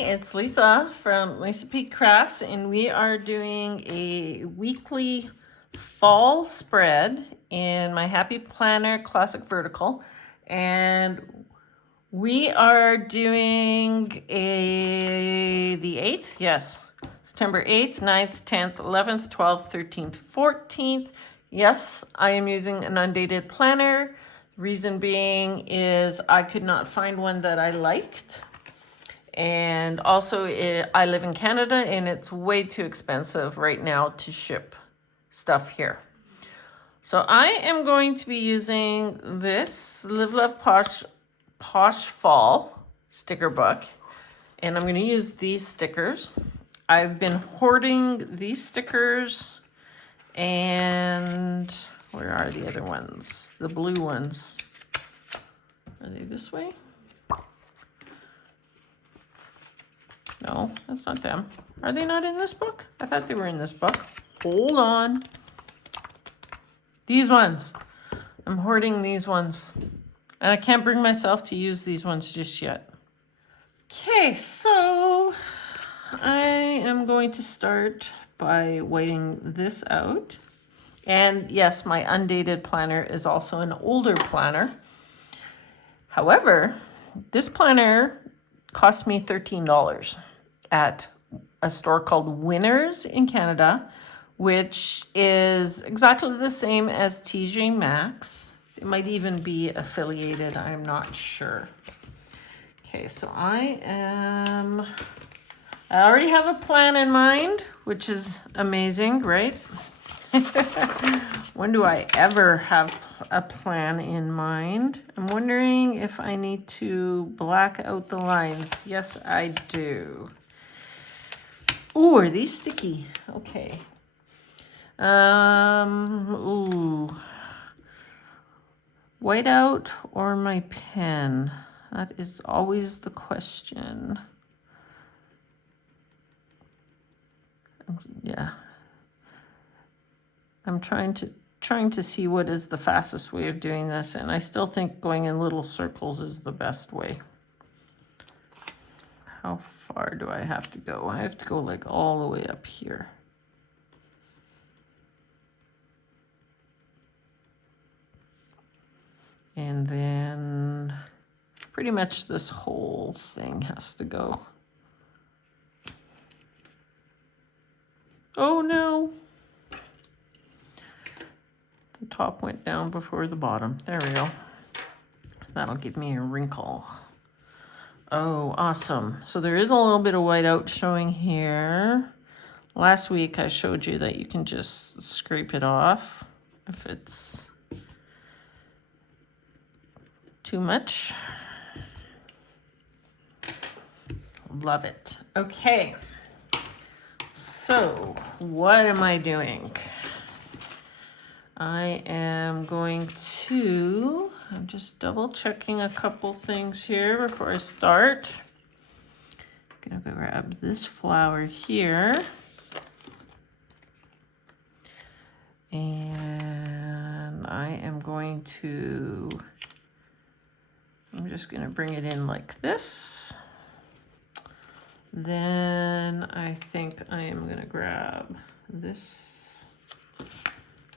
it's Lisa from Lisa P Crafts, and we are doing a weekly fall spread in my Happy Planner Classic Vertical, and we are doing the 8th, yes, September 8th, 9th, 10th, 11th, 12th, 13th, 14th. Yes, I am using an undated planner. Reason being is I could not find one that I liked. And also, I live in Canada, and it's way too expensive right now to ship stuff here. So I am going to be using this Love Posh Fall sticker book, and I'm going to use these stickers. I've been hoarding these stickers, and where are the other ones? The blue ones. Are they this way? No, that's not them. Are they not in this book? I thought they were in this book. Hold on. These ones. I'm hoarding these ones. And I can't bring myself to use these ones just yet. Okay, so I am going to start by whiting this out. And yes, my undated planner is also an older planner. However, this planner cost me $13 at a store called Winners in Canada, which is exactly the same as TJ Maxx. It might even be affiliated, I'm not sure. Okay, so I already have a plan in mind, which is amazing, right? When do I ever have a plan in mind? I'm wondering if I need to black out the lines. Yes, I do. Ooh, are these sticky? Okay. Ooh. Whiteout or my pen? That is always the question. Yeah. I'm trying to see what is the fastest way of doing this, and I still think going in little circles is the best way. How far do I have to go? I have to go like all the way up here. And then pretty much this whole thing has to go. Oh no. The top went down before the bottom. There we go. That'll give me a wrinkle. Oh, awesome. So there is a little bit of whiteout showing here. Last week I showed you that you can just scrape it off if it's too much. Love it. Okay. So what am I doing? I am going to, I'm just double checking a couple things here before I start. I'm gonna grab this flower here. And I am going to, I'm just gonna bring it in like this. Then I think I am gonna grab this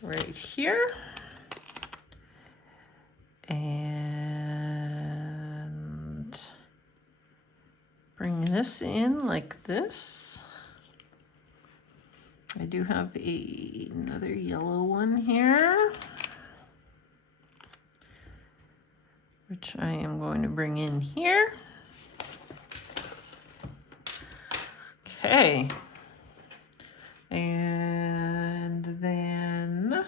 right here. And bring this in like this. I do have another yellow one here, which I am going to bring in here. Okay. And then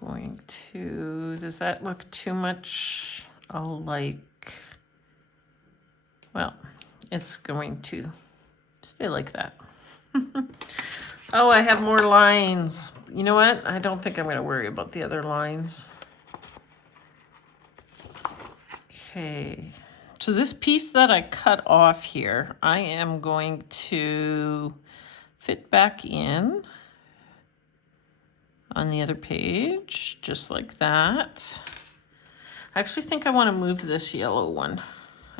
going to, does that look too much alike? Well, it's going to stay like that. Oh, I have more lines. You know what? I don't think I'm going to worry about the other lines. Okay. So this piece that I cut off here, I am going to fit back in on the other page, just like that. I actually think I want to move this yellow one.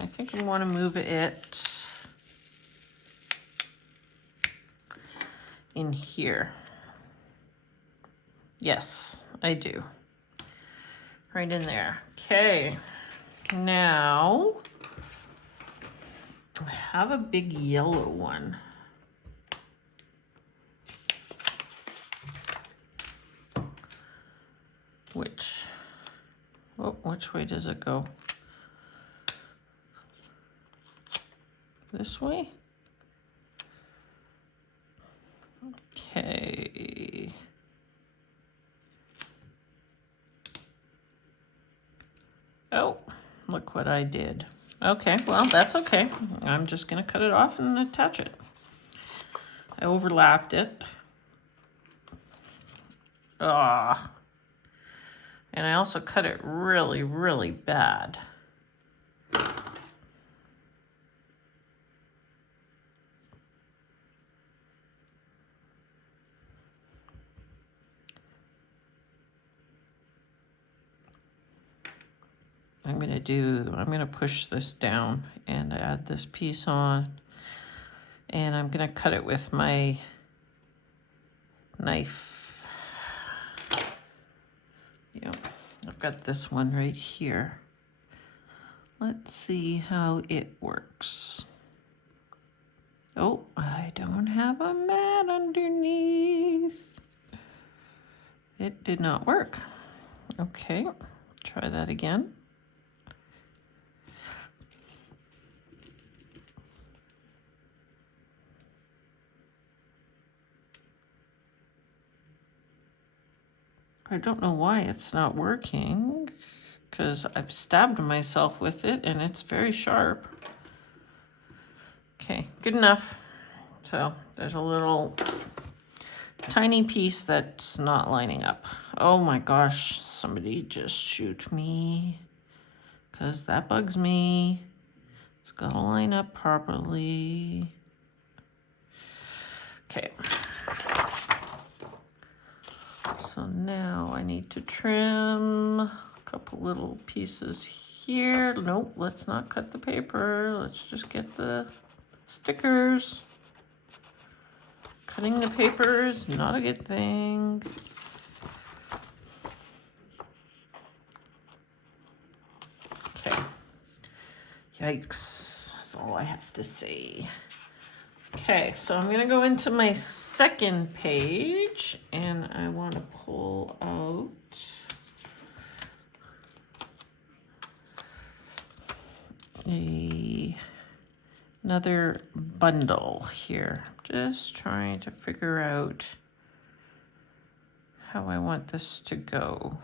I think I want to move it in here. Yes, I do. Right in there. Okay, now I have a big yellow one. Which way does it go? This way? Okay. Oh, look what I did. Okay, well, that's okay. I'm just gonna cut it off and attach it. I overlapped it. Ah. And I also cut it really, really bad. I'm gonna push this down and add this piece on. And I'm gonna cut it with my knife. Yep, I've got this one right here. Let's see how it works. Oh, I don't have a mat underneath. It did not work. Okay, try that again. I don't know why it's not working, because I've stabbed myself with it and it's very sharp. Okay, good enough. So there's a little tiny piece that's not lining up. Oh my gosh, somebody just shoot me, because that bugs me. It's gotta line up properly. Okay. So now I need to trim a couple little pieces here. Nope, let's not cut the paper. Let's just get the stickers. Cutting the paper is not a good thing. Okay. Yikes, that's all I have to say. Okay, so I'm gonna go into my second page and I want to pull out another bundle here. Just trying to figure out how I want this to go.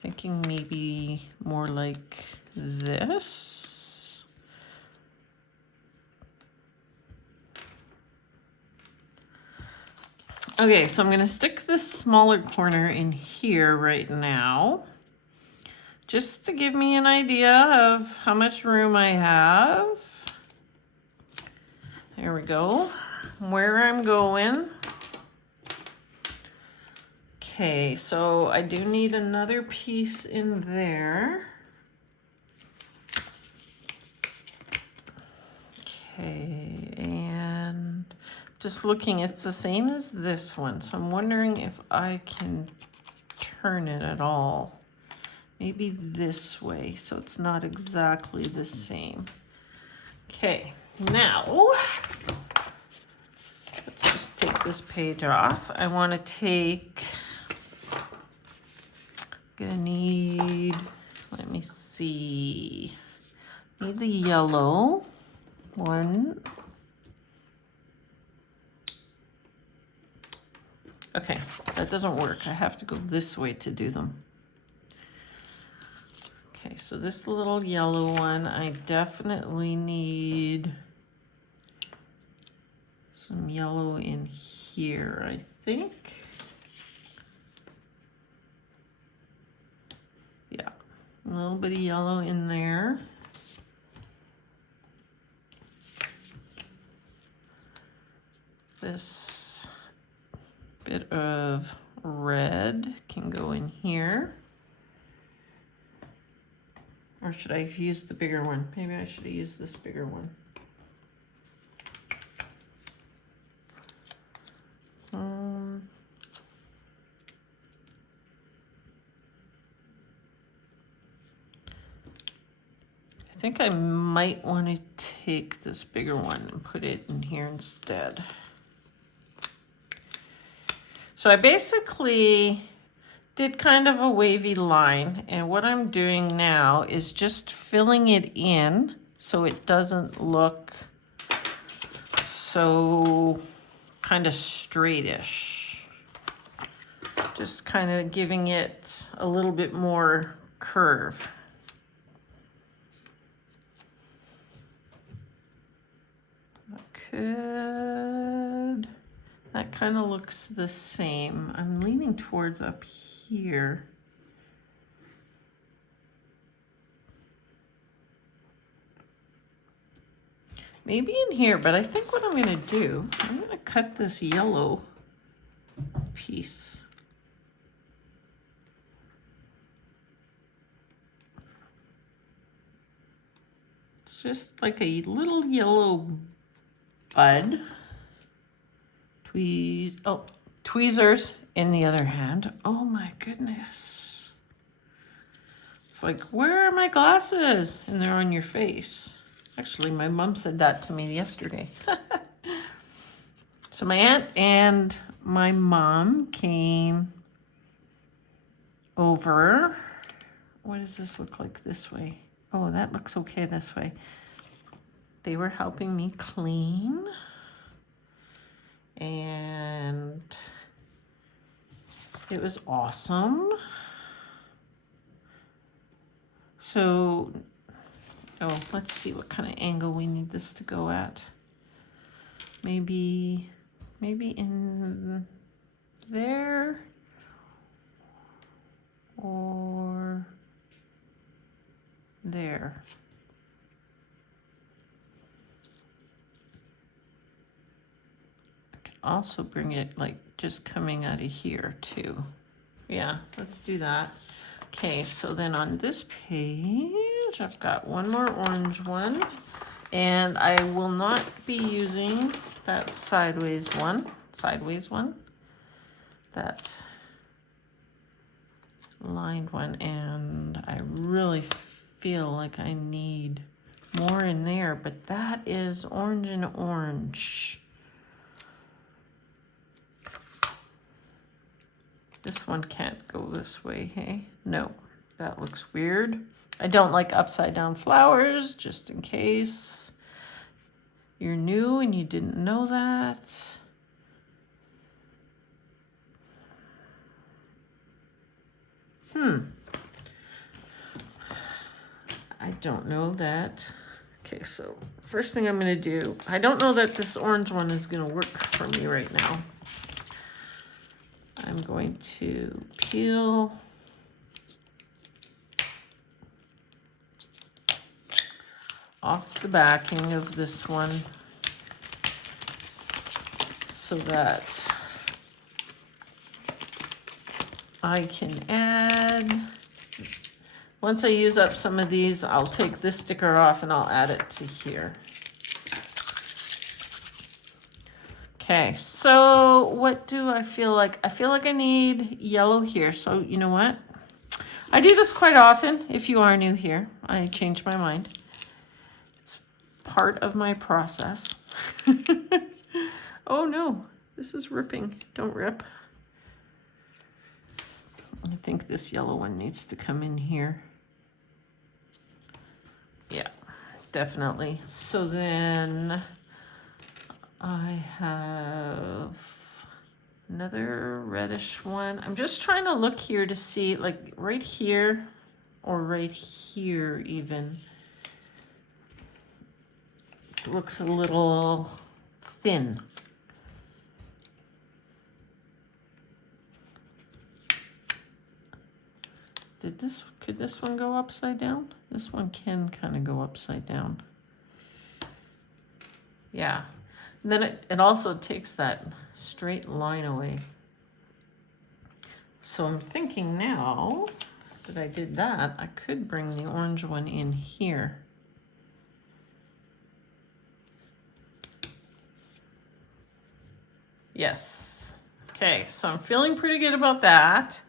Thinking maybe more like this. Okay, so I'm gonna stick this smaller corner in here right now, just to give me an idea of how much room I have. There we go, where I'm going. Okay, so I do need another piece in there. Okay, and just looking, it's the same as this one, so I'm wondering if I can turn it at all. Maybe this way, so it's not exactly the same. Okay, now let's just take this page off. I want to take, gonna need, let me see, need the yellow one. Okay, that doesn't work. I have to go this way to do them. Okay, so this little yellow one, I definitely need some yellow in here, I think. Yeah, A little bit of yellow in there. This bit of red can go in here. Or should I use the bigger one? Maybe I should have used this bigger one. I think I might want to take this bigger one and put it in here instead. So I basically did kind of a wavy line, and what I'm doing now is just filling it in so it doesn't look so kind of straightish. Just kind of giving it a little bit more curve. That kind of looks the same. I'm leaning towards up here. Maybe in here, but I think what I'm going to do, I'm going to cut this yellow piece. It's just like a little yellow bud. Tweezers in the other hand. Oh my goodness. It's like, where are my glasses? And they're on your face. Actually, my mom said that to me yesterday. So my aunt and my mom came over. What does this look like this way? Oh, that looks okay this way. They were helping me clean. And it was awesome. So, let's see what kind of angle we need this to go at. Maybe in there or there. Also bring it like just coming out of here too. Yeah, let's do that. Okay, so then on this page, I've got one more orange one, and I will not be using that sideways one, that lined one, and I really feel like I need more in there, but that is orange and orange. This one can't go this way, hey? No, that looks weird. I don't like upside down flowers, just in case you're new and you didn't know that. I don't know that. Okay, so first thing I'm gonna do, I don't know that this orange one is gonna work for me right now. I'm going to peel off the backing of this one so that I can add, once I use up some of these, I'll take this sticker off and I'll add it to here. Okay, so what do I feel like? I feel like I need yellow here. So you know what? I do this quite often. If you are new here, I change my mind. It's part of my process. Oh no, this is ripping. Don't rip. I think this yellow one needs to come in here. Yeah, definitely. So then I have another reddish one. I'm just trying to look here to see, like right here or right here even. It looks a little thin. Could this one go upside down? This one can kind of go upside down. Yeah. And then it also takes that straight line away. So I'm thinking now that I did that, I could bring the orange one in here. Yes. Okay, so I'm feeling pretty good about that.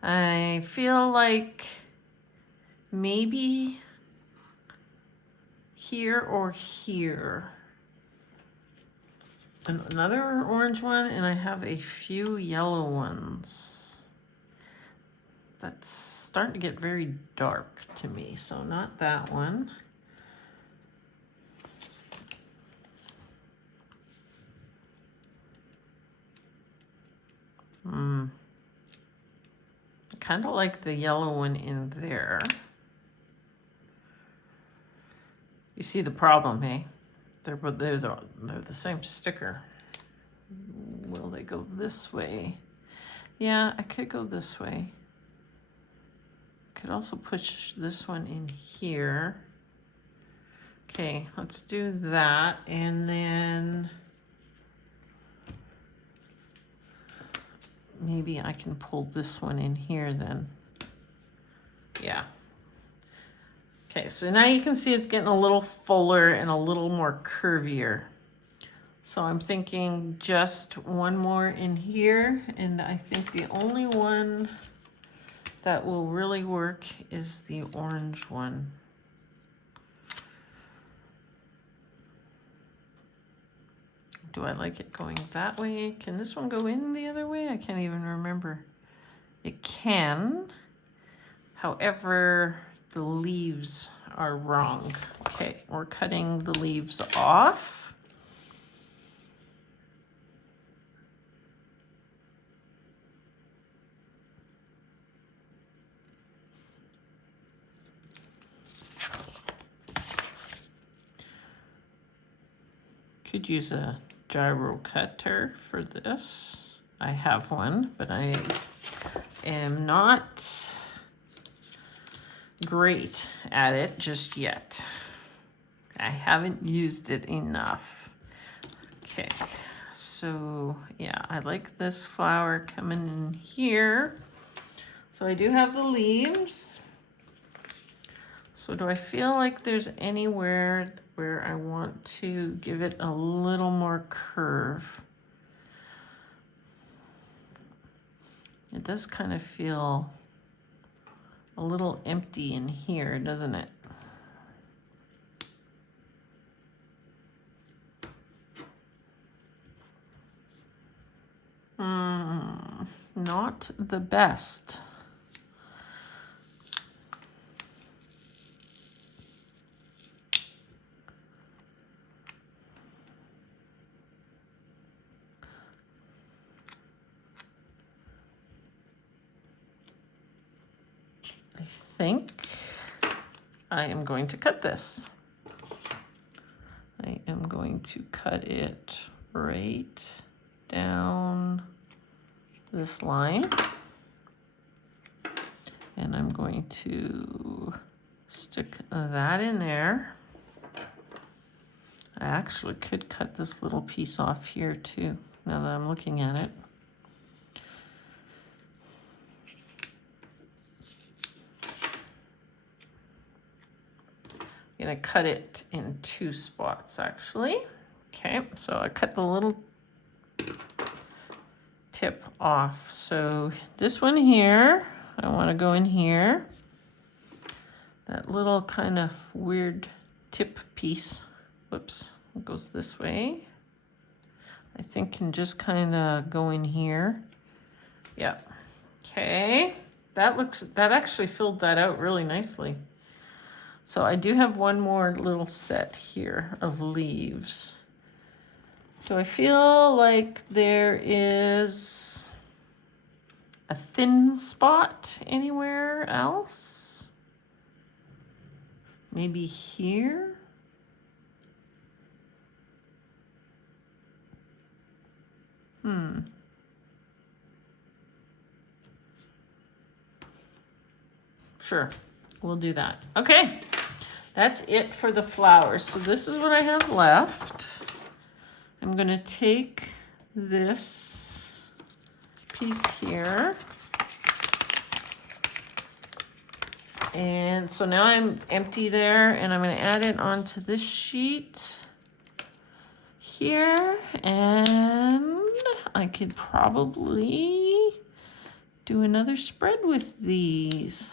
I feel like maybe here or here. Another orange one, and I have a few yellow ones. That's starting to get very dark to me, so not that one. I kind of like the yellow one in there. You see the problem, hey? They're the same sticker. Will they go this way? Yeah, I could go this way. Could also push this one in here. Okay, let's do that. And then maybe I can pull this one in here then. Yeah. Okay, so now you can see it's getting a little fuller and a little more curvier. So I'm thinking just one more in here, and I think the only one that will really work is the orange one. Do I like it going that way? Can this one go in the other way? I can't even remember. It can. However, the leaves are wrong. Okay, we're cutting the leaves off. Could use a gyro cutter for this. I have one, but I am not great at it just yet. I haven't used it enough. Okay, so yeah, I like this flower coming in here. So I do have the leaves. So do I feel like there's anywhere where I want to give it a little more curve? It does kind of feel a little empty in here, doesn't it? Not the best. I think I am going to cut this. I am going to cut it right down this line. And I'm going to stick that in there. I actually could cut this little piece off here too, now that I'm looking at it. I'm gonna cut it in 2 spots actually. Okay, so I cut the little tip off. So this one here, I want to go in here. That little kind of weird tip piece, whoops, it goes this way. I think can just kind of go in here. Yeah. Okay. That actually filled that out really nicely. So I do have one more little set here of leaves. Do I feel like there is a thin spot anywhere else? Maybe here? Sure, we'll do that. Okay, that's it for the flowers. So this is what I have left. I'm gonna take this piece here. And so now I'm empty there, and I'm gonna add it onto this sheet here, and I could probably do another spread with these.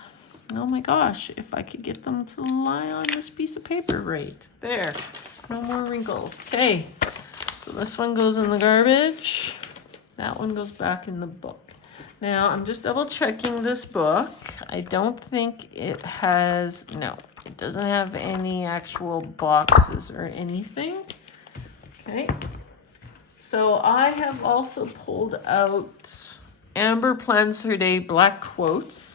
Oh my gosh, if I could get them to lie on this piece of paper right there. No more wrinkles. Okay, so this one goes in the garbage. That one goes back in the book. Now, I'm just double checking this book. I don't think it has, no, it doesn't have any actual boxes or anything. Okay, so I have also pulled out Amber Plans Her Day black quotes.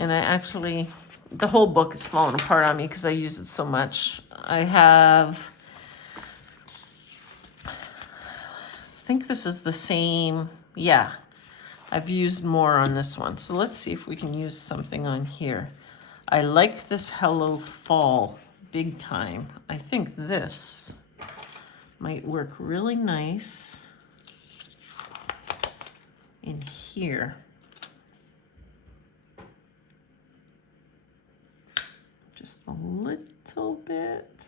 And I actually, the whole book is falling apart on me because I use it so much. I think this is the same, yeah. I've used more on this one. So let's see if we can use something on here. I like this Hello Fall big time. I think this might work really nice in here. Just a little bit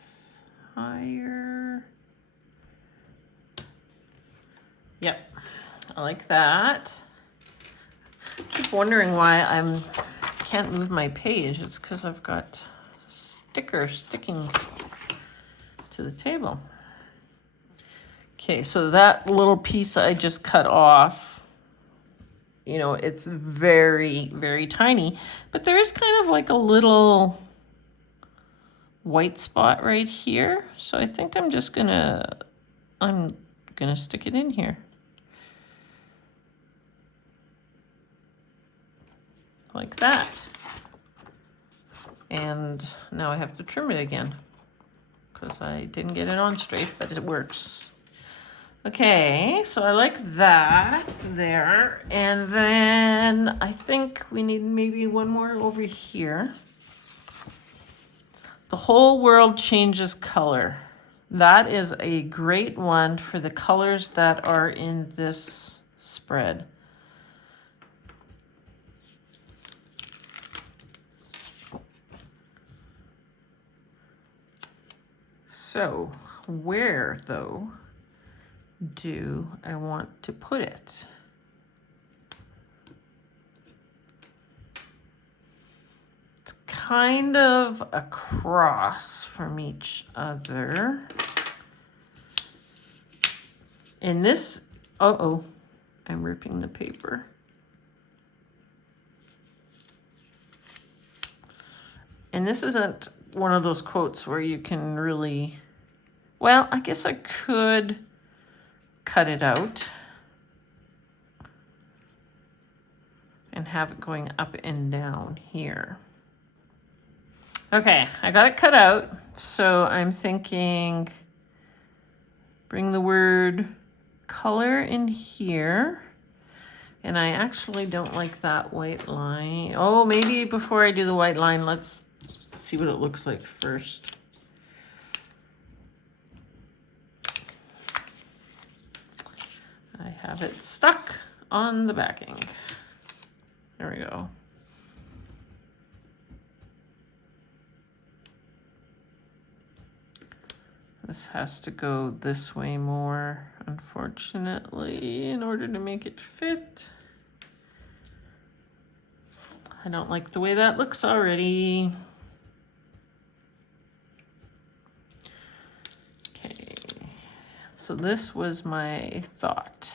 higher. Yep, I like that. I keep wondering why I can't move my page. It's because I've got stickers sticking to the table. Okay, so that little piece I just cut off, you know, it's very, very tiny, but there is kind of like a little white spot right here. So I think I'm gonna stick it in here. Like that. And now I have to trim it again because I didn't get it on straight, but it works. Okay, so I like that there. And then I think we need maybe one more over here. The whole world changes color. That is a great one for the colors that are in this spread. So where, though, do I want to put it? It's kind of across from each other. And this, uh-oh, I'm ripping the paper. And this isn't one of those quotes where you can really, well, I guess I could cut it out and have it going up and down here. Okay, I got it cut out. So I'm thinking, bring the word color in here. And I actually don't like that white line. Oh, maybe before I do the white line, let's see what it looks like first. I have it stuck on the backing. There we go. This has to go this way more, unfortunately, in order to make it fit. I don't like the way that looks already. Okay, so this was my thought.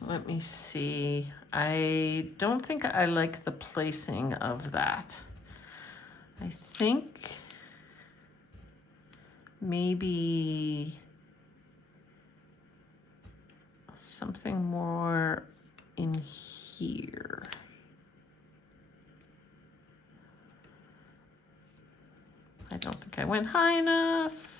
Let me see. I don't think I like the placing of that. I think maybe something more in here. I don't think I went high enough.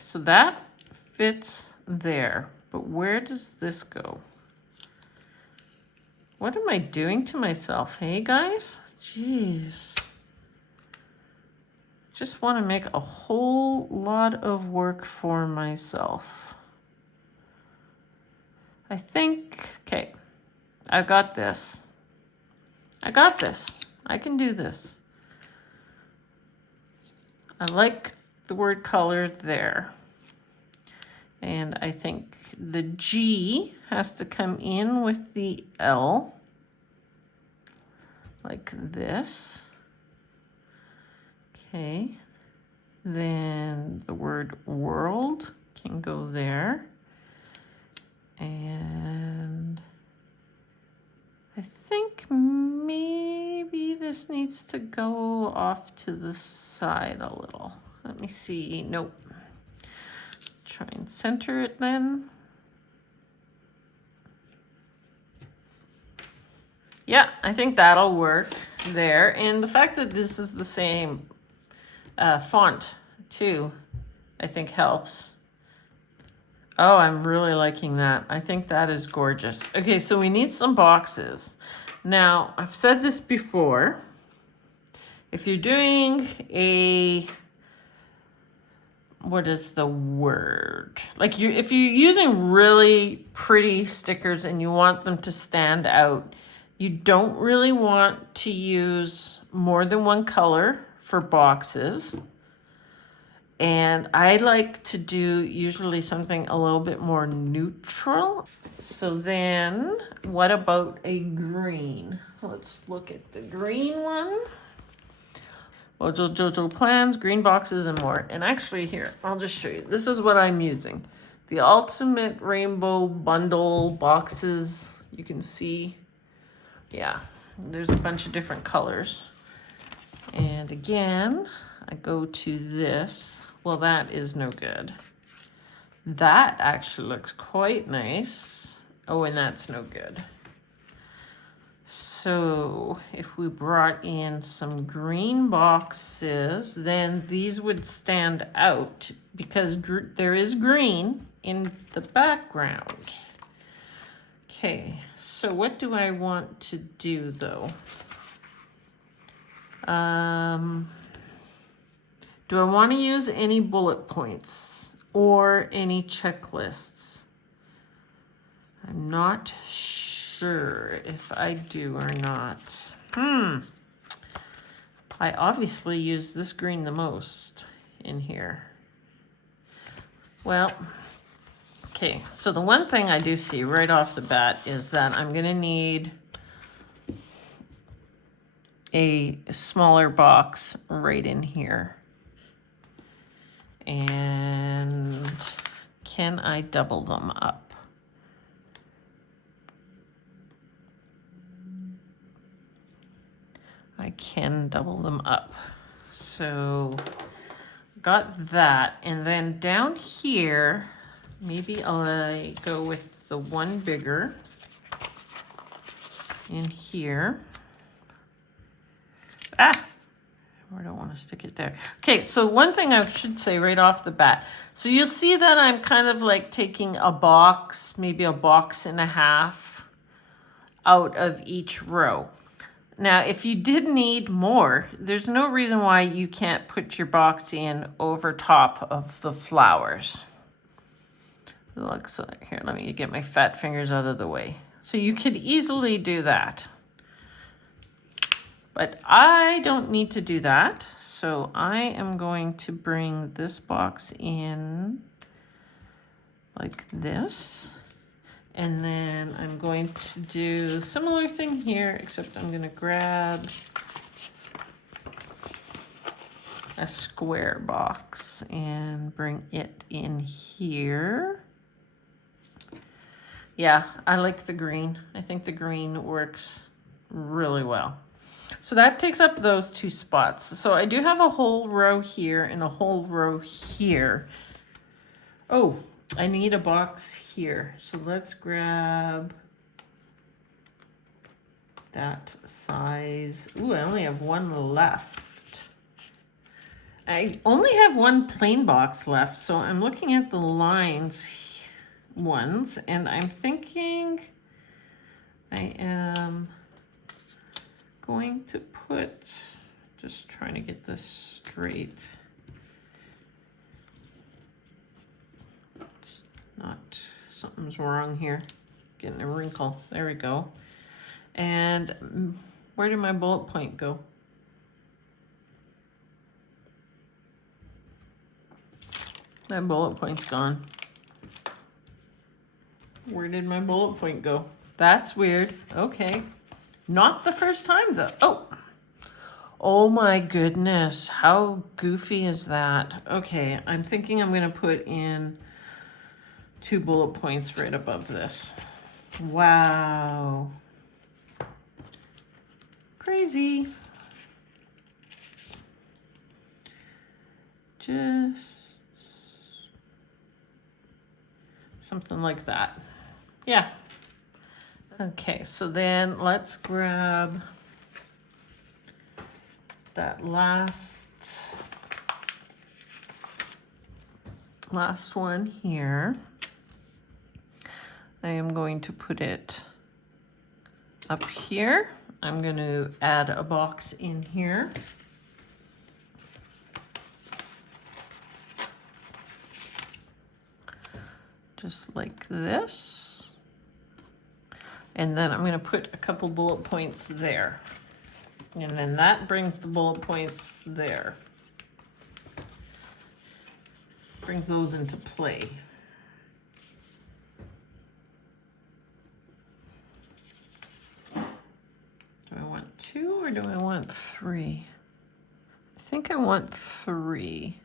so that fits there, but where does this go? What am I doing to myself, hey guys? Jeez. Just want to make a whole lot of work for myself. I think, okay, I got this. I got this. I can do this. I like the word color there. And I think the G has to come in with the L, like this. Okay. Then the word world can go there. And I think maybe this needs to go off to the side a little. Let me see. Nope. Try and center it then. Yeah, I think that'll work there. And the fact that this is the same font too, I think helps. Oh, I'm really liking that. I think that is gorgeous. Okay, so we need some boxes. Now, I've said this before. If you're doing a, what is the word? Like if you're using really pretty stickers and you want them to stand out, you don't really want to use more than one color for boxes. And I like to do usually something a little bit more neutral. So then what about a green? Let's look at the green one. Mojo, Jojo plans, green boxes, and more. And actually here, I'll just show you. This is what I'm using. The Ultimate Rainbow Bundle boxes. You can see, yeah, there's a bunch of different colors. And again, I go to this. Well, that is no good. That actually looks quite nice. Oh, and that's no good. So if we brought in some green boxes, then these would stand out because there is green in the background. Okay, so what do I want to do though? Do I want to use any bullet points or any checklists? I'm not sure if I do or not. I obviously use this green the most in here. Well, okay, so the one thing I do see right off the bat is that I'm going to need a smaller box right in here. And can I double them up? I can double them up. So got that. And then down here, maybe I'll go with the one bigger in here. Ah! I don't want to stick it there. Okay, so one thing I should say right off the bat. So you'll see that I'm kind of like taking a box, maybe a box and a half out of each row. Now, if you did need more, there's no reason why you can't put your box in over top of the flowers. Look, so here, let me get my fat fingers out of the way. So you could easily do that. But I don't need to do that, so I am going to bring this box in like this. And then I'm going to do a similar thing here, except I'm going to grab a square box and bring it in here. Yeah, I like the green. I think the green works really well. So that takes up those two spots. So I do have a whole row here and a whole row here. Oh, I need a box here. So let's grab that size. Ooh, I only have one left. I only have one plain box left, so I'm looking at the lines ones, and I'm thinking I am going to put, just trying to get this straight. It's not, something's wrong here. Getting a wrinkle. There we go. And where did my bullet point go? My bullet point's gone. Where did my bullet point go? That's weird. Okay. Not the first time though. Oh. Oh my goodness. How goofy is that? Okay. I'm thinking I'm going to put in 2 bullet points right above this. Wow. Crazy. Just something like that. Yeah. Okay, so then let's grab that last one here. I am going to put it up here. I'm going to add a box in here. Just like this. And then I'm going to put a couple bullet points there. And then that brings the bullet points there. Brings those into play. Do I want 2 or do I want 3? I think I want 3.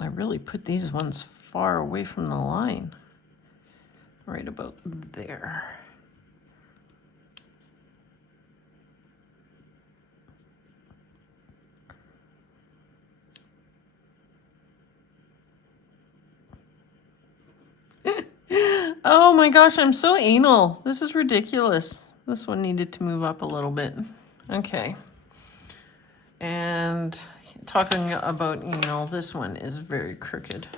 I really put these ones far away from the line. Right about there. Oh my gosh, I'm so anal. This is ridiculous. This one needed to move up a little bit. Okay. And talking about, you know, this one is very crooked.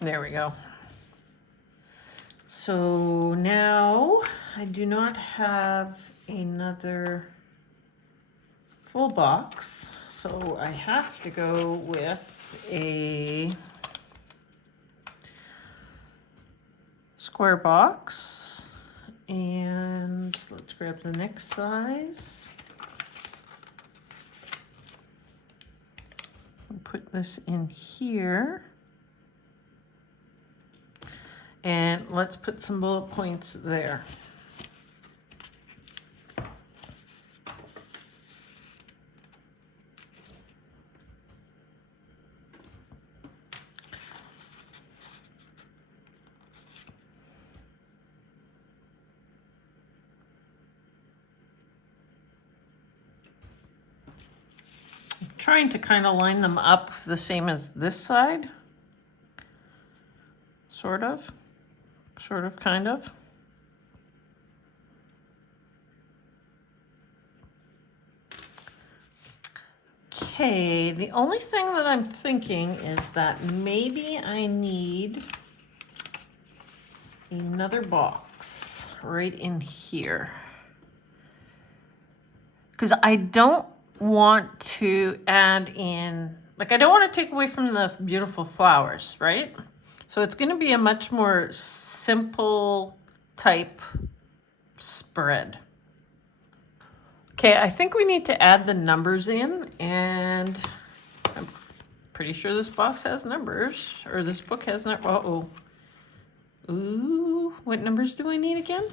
There we go. So now I do not have another full box, so I have to go with a square box, and let's grab the next size. I'll put this in here. And let's put some bullet points there. I'm trying to kind of line them up the same as this side. Sort of, kind of. Okay, the only thing that I'm thinking is that maybe I need another box right in here. Because I don't want to add in, like I don't want to take away from the beautiful flowers, right? So it's going to be a much more simple type spread. Okay, I think we need to add the numbers in, and I'm pretty sure this box has numbers, or this book has numbers. Uh-oh. Ooh, what numbers do I need again?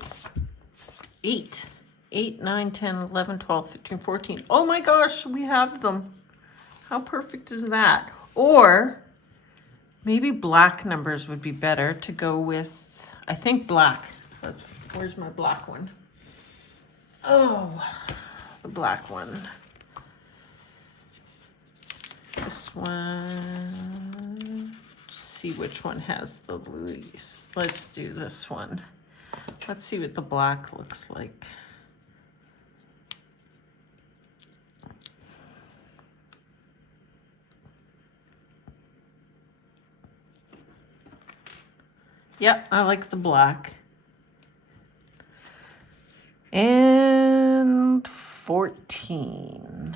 8. 8, 9, 10, 11, 12, 13, 14. Oh my gosh, we have them. How perfect is that? Or maybe black numbers would be better to go with, I think black. Where's my black one? Oh, the black one. This one. See which one has the least. Let's do this one. Let's see what the black looks like. Yep, I like the black. And 14.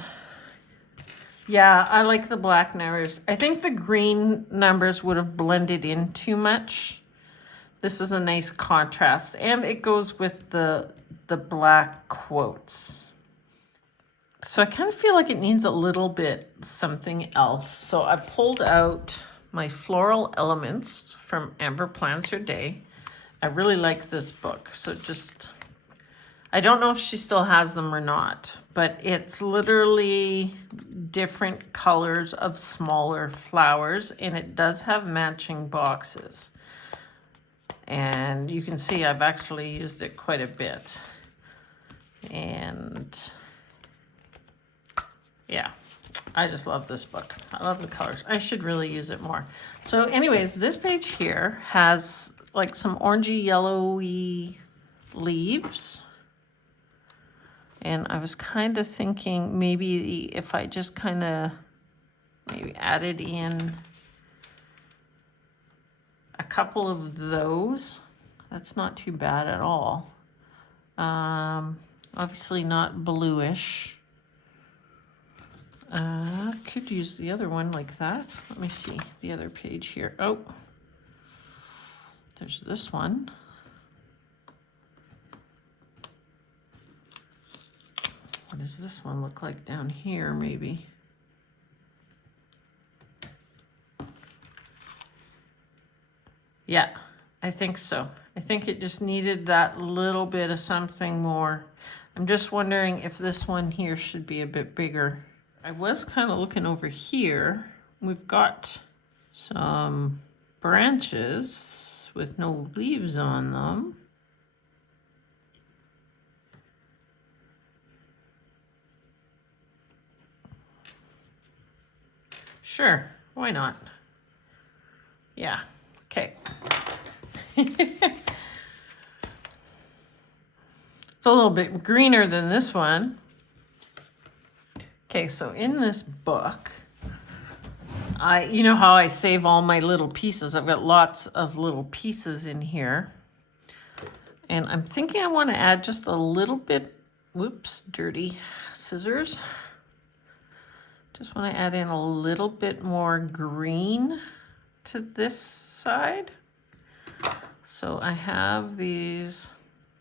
Yeah, I like the black numbers. I think the green numbers would have blended in too much. This is a nice contrast, and it goes with the black quotes. So I kind of feel like it needs a little bit something else. So I pulled out my Floral Elements from Amber Plans Her Day. I really like this book. So just, I don't know if she still has them or not, but it's literally different colors of smaller flowers, and it does have matching boxes. And you can see I've actually used it quite a bit. And yeah, I just love this book. I love the colors. I should really use it more. So anyways, this page here has like some orangey yellowy leaves. And I was kind of thinking maybe if I just kind of maybe added in a couple of those, that's not too bad at all. Obviously not bluish. Could use the other one like that. Let me see the other page here. Oh, there's this one. What does this one look like down here, maybe? Yeah, I think so. I think it just needed that little bit of something more. I'm just wondering if this one here should be a bit bigger. I was kind of looking over here. We've got some branches with no leaves on them. Sure, why not? Yeah, okay. It's a little bit greener than this one. Okay, so in this book, you know how I save all my little pieces. I've got lots of little pieces in here. And I'm thinking I want to add just a little bit, whoops, dirty scissors. Just want to add in a little bit more green to this side. So I have these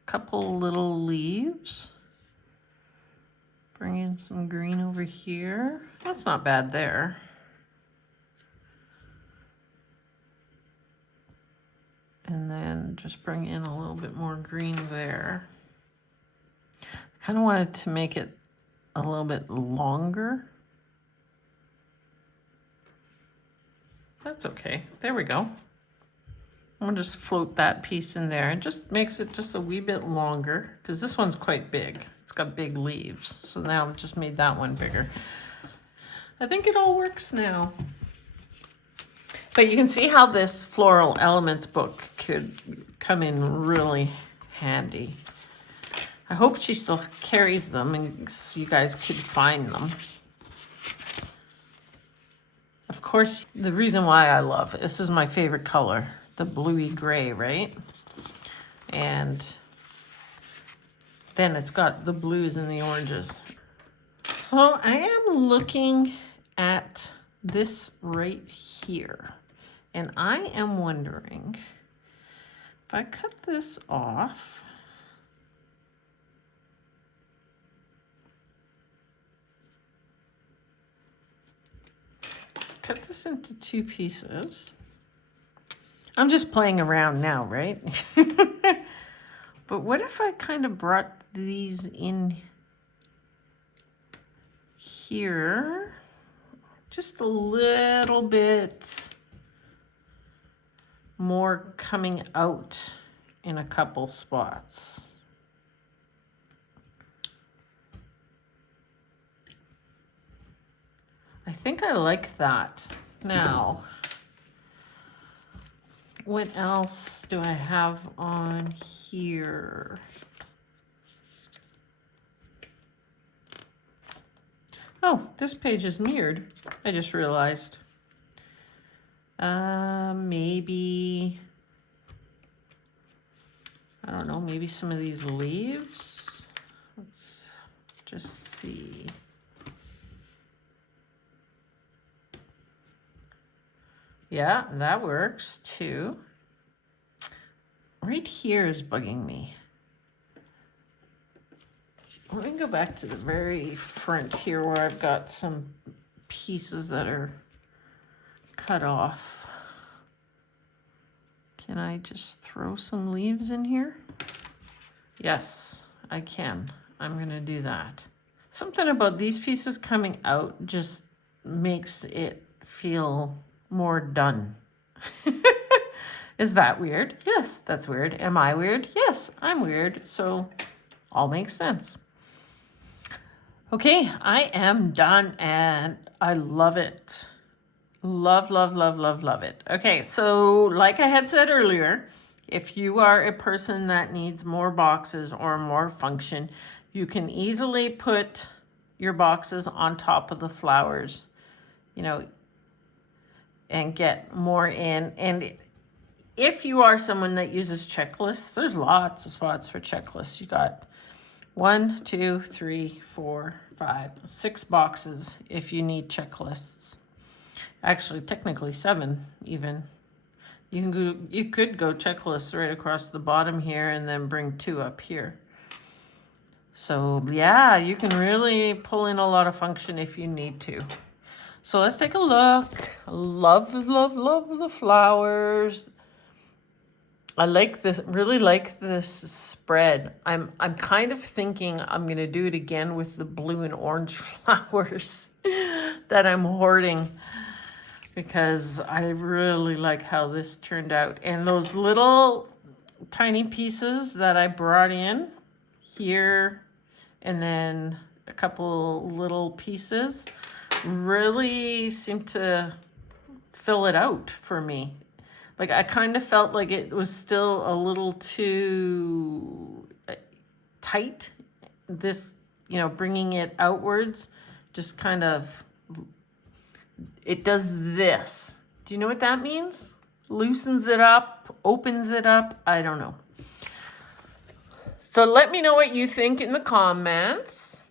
couple little leaves. Bring in some green over here. That's not bad there. And then just bring in a little bit more green there. I kind of wanted to make it a little bit longer. That's okay. There we go. I'm gonna just float that piece in there. It just makes it just a wee bit longer because this one's quite big. It's got big leaves. So now I've just made that one bigger. I think it all works now. But you can see how this Floral Elements book could come in really handy. I hope she still carries them and so you guys could find them. Of course, the reason why I love it, this is my favorite color, the bluey gray, right? And then it's got the blues and the oranges. So I am looking at this right here. And I am wondering if I cut this off, cut this into two pieces. I'm just playing around now, right? But what if I kind of brought these in here, just a little bit more coming out in a couple spots. I think I like that. Now, what else do I have on here? Oh, this page is mirrored. I just realized. Maybe, I don't know, maybe some of these leaves. Let's just see. Yeah, that works too. Right here is bugging me. Let me go back to the very front here where I've got some pieces that are cut off. Can I just throw some leaves in here? Yes, I can. I'm gonna do that. Something about these pieces coming out just makes it feel more done. Is that weird? Yes, that's weird. Am I weird? Yes, I'm weird. So all makes sense. Okay, I am done and I love it. Love, love, love, love, love it. Okay, so like I had said earlier, if you are a person that needs more boxes or more function, you can easily put your boxes on top of the flowers, you know, and get more in. And if you are someone that uses checklists, there's lots of spots for checklists. You got 1, 2, 3, 4, 5, 6 boxes if you need checklists. Actually, technically 7 even. You could go checklists right across the bottom here and then bring 2 up here. So yeah, you can really pull in a lot of function if you need to. So let's take a look. Love, love, love the flowers. I like this, really like this spread. I'm kind of thinking I'm gonna do it again with the blue and orange flowers that I'm hoarding, because I really like how this turned out. And those little tiny pieces that I brought in here, and then a couple little pieces, really seem to fill it out for me. Like, I kind of felt like it was still a little too tight. This, you know, bringing it outwards just kind of, it does this. Do you know what that means? Loosens it up, opens it up. I don't know. So let me know what you think in the comments.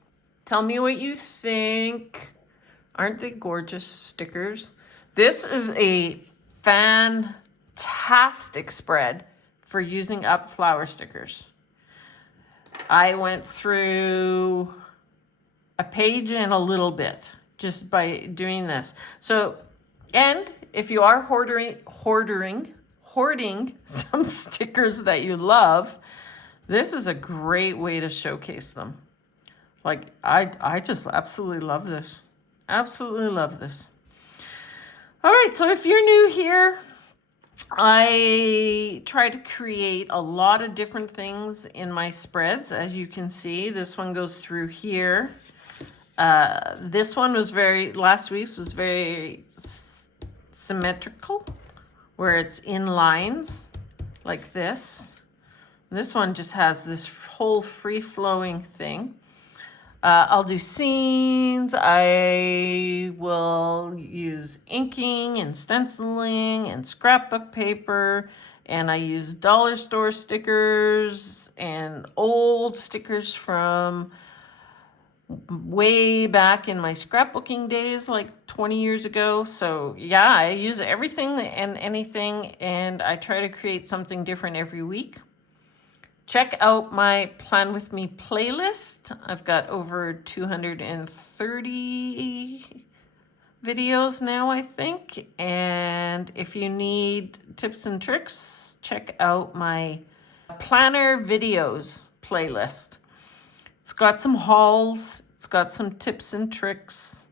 Tell me what you think. Aren't they gorgeous stickers? This is a fantastic spread for using up flower stickers. I went through a page and a little bit just by doing this. So, and if you are hoarding some stickers that you love, this is a great way to showcase them. Like, I just absolutely love this. Absolutely love this. All right, so if you're new here, I try to create a lot of different things in my spreads. As you can see, this one goes through here. This one was last week's was very symmetrical, where it's in lines like this. This one just has this whole free-flowing thing. I'll do scenes. I will use inking and stenciling and scrapbook paper. And I use dollar store stickers and old stickers from way back in my scrapbooking days, like 20 years ago. So yeah, I use everything and anything, and I try to create something different every week. Check out my Plan With Me playlist. I've got over 230 videos now, I think. And if you need tips and tricks, check out my planner videos playlist. It's got some hauls. It's got some tips and tricks.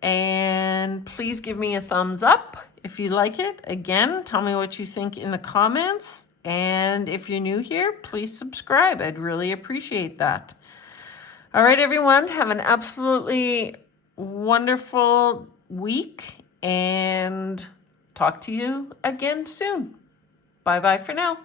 And please give me a thumbs up if you like it. Again, tell me what you think in the comments. And if you're new here, please subscribe. I'd really appreciate that. All right, everyone, have an absolutely wonderful week and talk to you again soon. Bye-bye for now.